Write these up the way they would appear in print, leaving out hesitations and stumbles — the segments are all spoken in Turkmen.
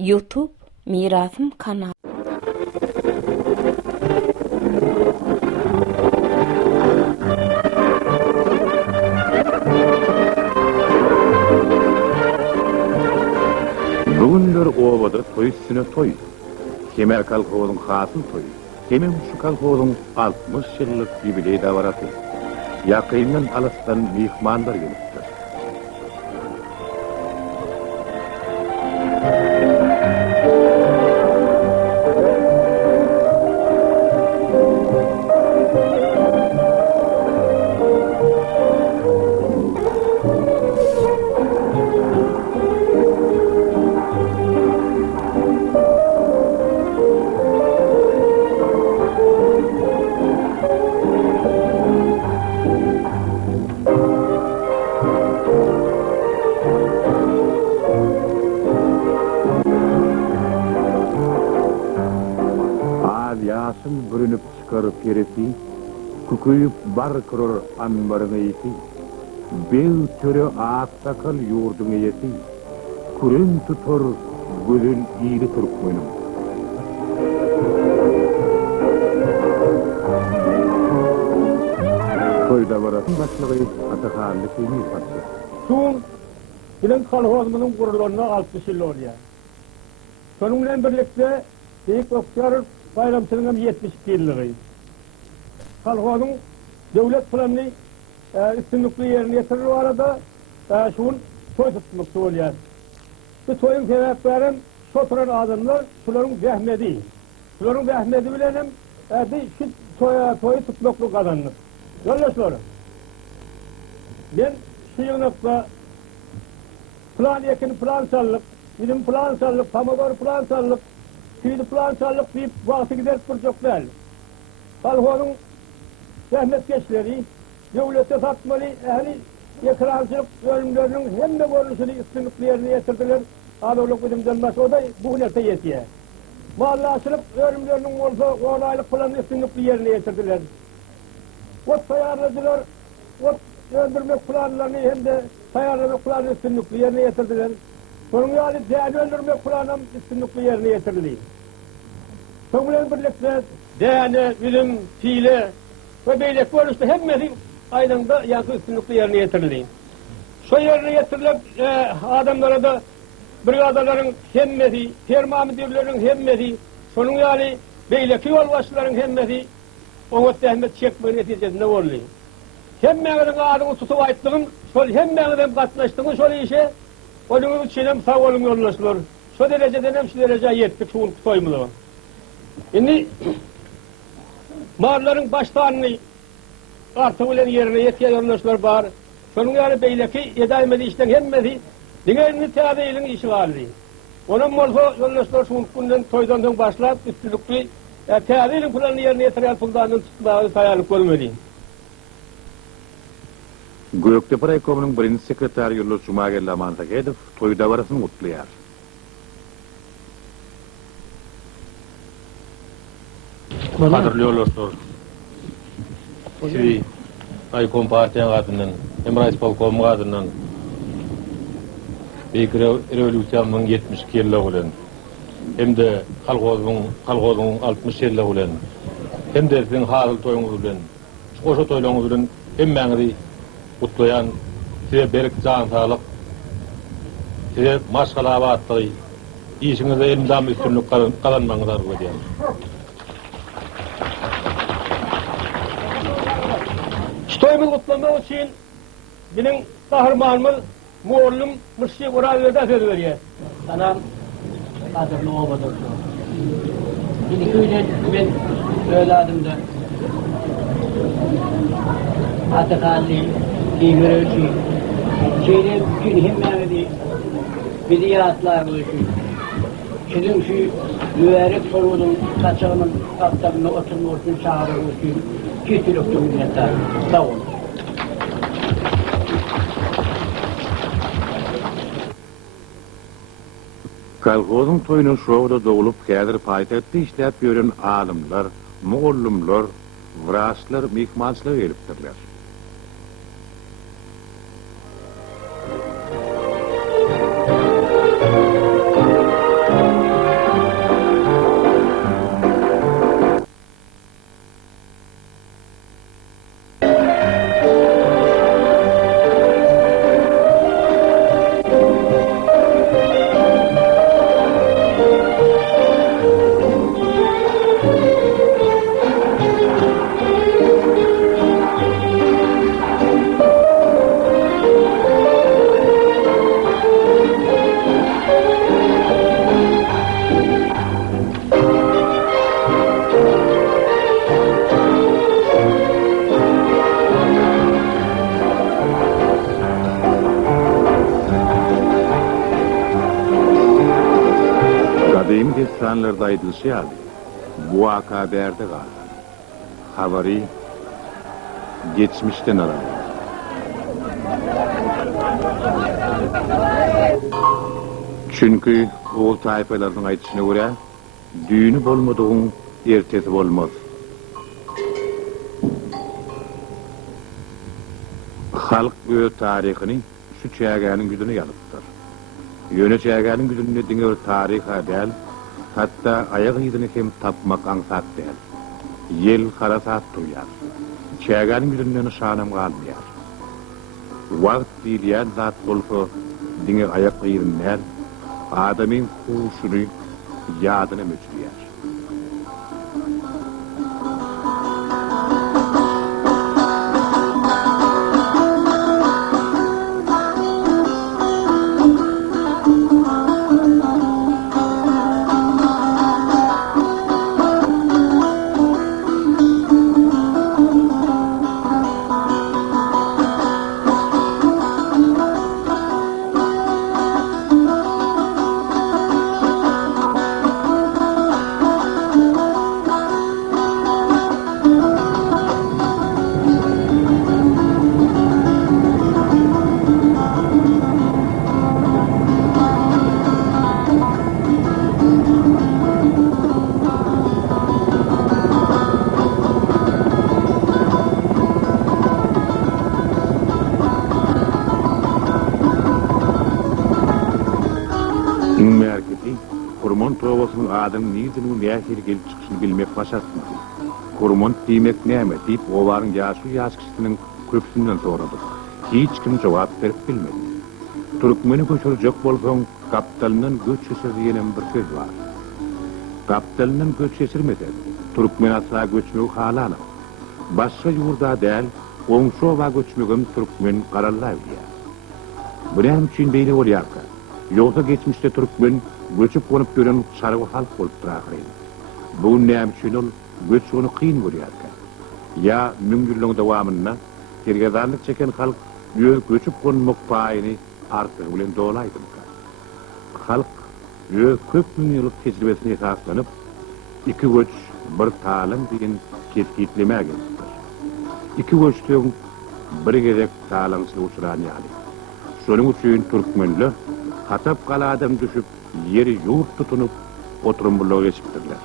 YouTube Mirasım kanalı. Bugünler ovada toy üstüne toy. Kemer kalkozun hasıl toy. Kemer şu kalkozun 60 yıllık jubiley davarası. Yakından alastan mihmanlar gelipdir. Yaşın bürünüp çıkarıp yeresi, kukuyup bar kırır anbarın eysi, bev töre ağat sakal yurdun eyesi, kuren tutur gözün iyili Türkmenim. Toyda varasın başlığı Atakarlı Semih Paşa. Şun, bilen kalhozmanın kurullarına 60 yıl oluyor. Sonunla birlikte Deyik Okçar Bayramçılığım 72 yıllığı. Kalhozun devlet planını üstünlüklü yerine getirir o arada şun toy tutmakta oluyor. Bu toyun sebeplerim soturan adamlar şuların vehmedi. Şuların vehmedi bilenim şu toyu tutmaklı kazanır. Yoldaşlarım. Ben şu yıllıkta plan yakın plan sallık, bilim plan sallık, Pomodoro plan sallık, Tüydü plan sallık deyip vakti gider kurcuk değil. Kalhozun zahmet geçleri, devlete satmalı, ehli yıkırancılık ölümlerinin hem de görünüşünü üstünlüklü yerine getirdiler. Ağırlık bilimdenmez, o da bu nete yetiyor. Mahallaşılık ölümlerinin olsa onaylık planı üstünlüklü yerine getirdiler. Ot sayarladılar, ot öldürmek planlarını hem de sayarlamak planı üstünlüklü yerine getirdiler. Sonun yani değerli öldürmek planım üstünlüklü yerine getirildi. Sonun birlikte değerli, bilim, fiile ve beylik görüşte hemmesi aynında yankı üstünlüklü yerine getirildi. Şu yerine getirilen adamlara da brigadaların hemmesi, termamüdürlerin hemmesi, sonun yani beylik yolbaşçıların hemmesi onu tehmet çekmeyi neticesinde oluyor. Hemmeğinin adını tutup ayttığın, hemmeğinin katlaştığın şöyle işe onun için sağ olun yoldaşlar. Şu dereceden hem şu dereceye yettik şu toymuluğa. Şimdi mağarların başlarını artık olan yerine yetiyen yoldaşlar var. Sonun yani beyleki edemedi işten hemmedi. Diğerini teadeylin işi vardı. Onun olsa yoldaşlar şu günden toydan başlayıp üstünlüklü teadeylin planını yerine yetiren puldanın tutmağı hayal görmedi. Göktepe Raykomu'nun birinci sekreteri Yoldaş Cumagel Amantakedov toyda varasını kutlayar. Kadırlı yoldaşlar, sizi Raykom Partiyan adından, hem Rayspolkom adından Büyük Revolüsiyonun 72 yılı olan, hem de kalkozun 60 yılı olan, hem de sizin hazır toyunuz olan, koşu toylarınız olan, hem məğri kutlayan, size berk can sağlık, size maşgalaba attığı, işinize elimdam üstünlük kazanmanızı arzu ediyorum. Toyumuz kutlamak için benim kahramanımız Moğolum Mırşi Uraviya'da söz veriyor. Sana kadırlı obadır. Bir köyden ben öyladımda Atakallı, İgöröçü, şeyde bütün hemmeni bidiyatlar buluşuyor. Şimdi şu müerrik sorunun kaçağının kaptanına oturma için çağırır buluşuyor. Kütülüktü milletler. Sağ olun. Kalkozun toyunun şovda doğulup kädir paytahtda işläp ýören alymlar, muallymlar, wraçlar, mihmançylar gelipdirler. Eými destanlarda aýdylşýar. Bu waka berde galan. Habary geçmişten alan. Çünkü o tayfalardan aýdyşyna görä, düýünü bolmadygyň ertesi bolmaz. Halk öz taryhyny şu çägäniň güdüne ýalypdyr. Ýöne çägäniň güdüne diňe taryha däl, hatda aýag ýyzyny hem tapmak aňsat däl. Ýel harasat duýar. Çägäniň güdünden şanam galmaýar. Wagt diýýän zat bolsa, diňe aýak ýyryny adamyň huşuny ýadyna möçürýär. Kurmon towasynyň adam niýetiniň nähir gelip çykyşyny bilmek başasyn. Kurmon diýmek näme diýip olaryň ýaşy ýaşkysynyň köpsünden sorady. Hiç kim jogap berip bilmedi. Türkmeni köçürjek bolsaň, kapitalynyň göç geçirýän bir söz bar. Kapitalynyň göç geçirmese, türkmen asla göçmek halala. Başga ýurda däl, oňşo we göçmegem türkmen garallar. Bu näme üçin beýle bolýar? Ýogsa geçmişde türkmen göçüp konup gören şarwy halk bolup durýar. Bu näme üçin ol göç onu kyn görýär? Ya müňgürlüň dowamyna kirgizanlyk çeken halk göçüp konmak paýyny artyk bilen dolaýdy. Halk köp ýyllyk tejribesine esaslanyp iki göç bir talim diýen ketgitlemäge geldi. İki göçden bir gerek talançly uçuran ýaly. Şonuň üçin türkmenler hatap gala adam düşüp yeri yurt tutunup oturumluğa geçipdirler.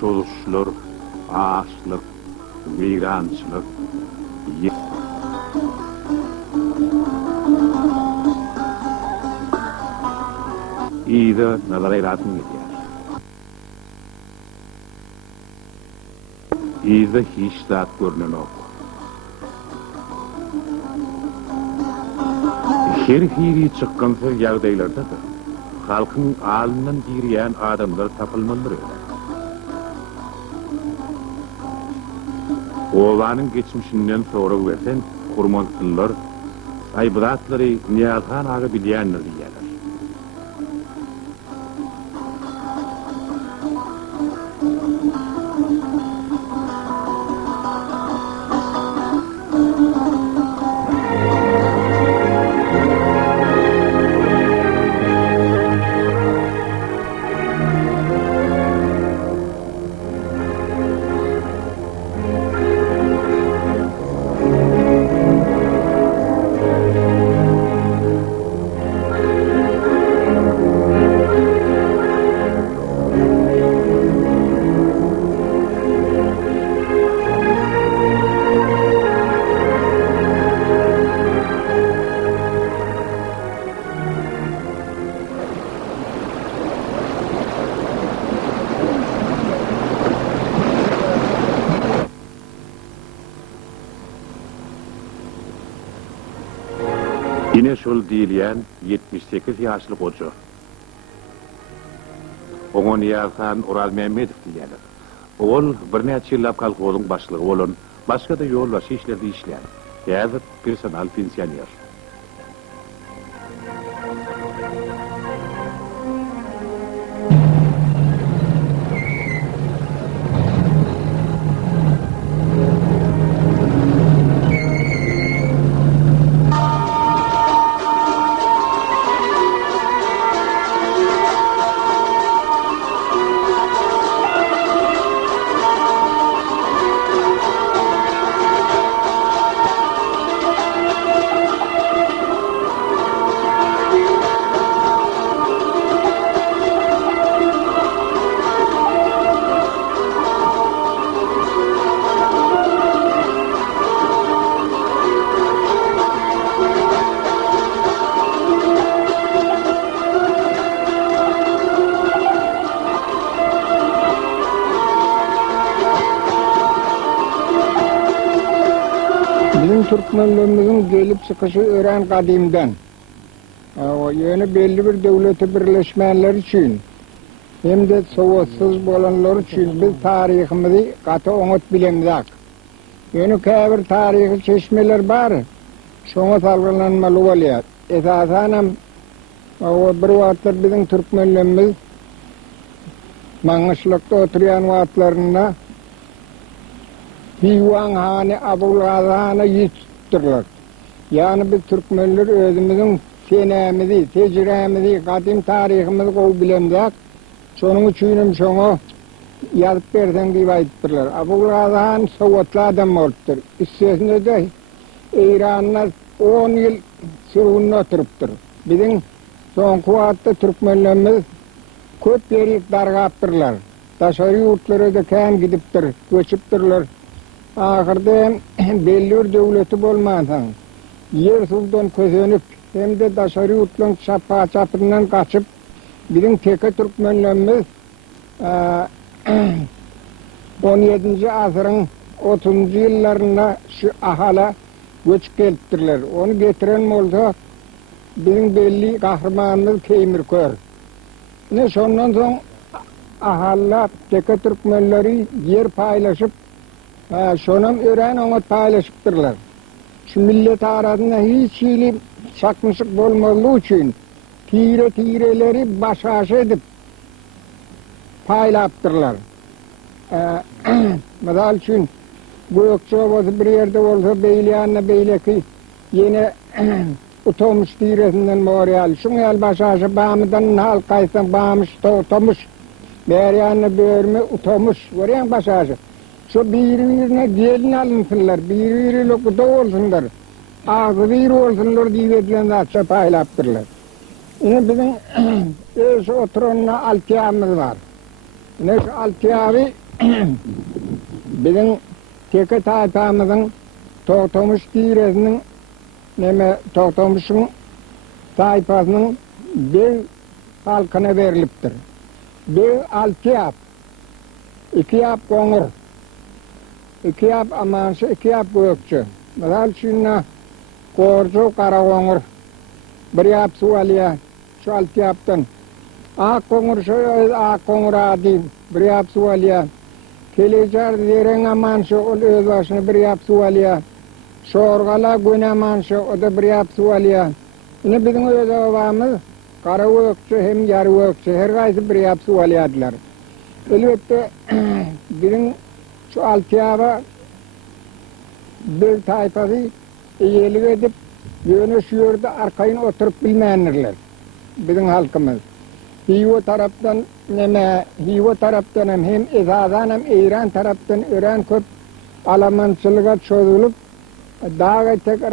Çoluşlar, ağaçlık, virançılık, iyide nazara iratın gidiyor. Iyide hiç zat görünen ok. Her hiri çıkkansa yağdaylarda da, halkın alından girýän adamlar tapılmalıdır öyle. Owanyň geçmişinden sonra versen, kurmançylar, aýbiratlary Niyazhan aga bilýänler diýerler. Yine şol diýilýän 78 ýaşly goja. Oňa Niyazhan Ural Mehmedow diýerler. Ol bir näçe ýyllap kolhozyň başlygy bolan, başga da ýol başy işlerde işleýär. Häzir personal pensioner. Bizim Türkmenlerimizin gelip çıkışı ören kadimden. Yeni belli bir devleti birleşmeyenler için hem de soğutsuz olanlar için biz tarihimizi katı onut bilemizak. Yeni kâbir tarihi çeşmeler var. Şoňa salgılanmalı bolýar. Esasen bir wagtlar bizim Türkmenlerimiz Maňyşlykda oturýan wagtlarynda Diwan hany Abulgazany ýitdirler. Yani biz Türkmenler özümizin senämizi, tejribemizi, kadim tarihimizi gowy bilemzek. Şonuň üçin şoňa ýazyp bersen diýip aýtdylar. Abulgazan sowatly adam bolupdyr. Üstesinde de İran'da 10 ýyl sürgünde oturypdyr. Bizim soňky wagtda Türkmenlerimiz köp ýeri dargapdyrlar. Daşary ýurtlara da kän gidipdir, göçüpdirler. Ahirde belli bir devleti bolmadan yer suldan közenip hem de daşary ýurtlaryň çapyryndan kaçıp bizim teke Türkmenlerimiz 17-nji asyryň 30-njy ýyllarynda şu ahala göç gelipdirler. Onu getiren bolsa bizim belli gahrmanymyz Temirkör. Ne şondan soň ahalla teke Türkmenleri yer paylaşıp şonam ören oňa paylaşıpdyrlar. Şu millet arasynda hiç ýyly çakmyşyk bolmaly üçin tireleri başaşy edip paýlapdyrlar. Medal üçin gökçe bolsa bir ýerde bolsa beýleýänne beýleki ýene utomuş tiresinden morýal. Şuň ýal başaşy bamydan hal gaýsan bamış tomuş. Berýänne börme utomuş. Görýän başaşy. Şu birbirine gelin alınsınlar, birbiriyle kutu olsunlar, ağzı bir olsunlar diye edilenler paylaştırırlar. Yine bizim öz oturunla altiyamız var. Yine şu altiyamı bizim teke tayfamızın Tohtomuş diresinin Tohtomuş'un tayfasının bir halkına veriliptir. Bir altiyap, iki yap konur. İki yap amansı, iki yap gökçü. Mesela şunna korcu kara konur. Bir yap suvalya, şu altı yaptın. Ak konur şu, ak konur adi, bir yap suvalya. Kelecer deren amansı, o öz başına bir yap suvalya. Şorgala gün amansı, o da bir yap suvalya. Yine bizim öz ovamız, kara gökçü hem yarı gökçü, her gaysi bir yap suvalyadılar. Elbette bizim şu altiyaba bir tayfası eyelik edip yönü şu yerde arkayın oturup bilmeyenlerler. Bizim halkımız. Hivo taraftan hem esadan hem İran taraftan öğren köp Almançılığa çözülüp dağa tekrar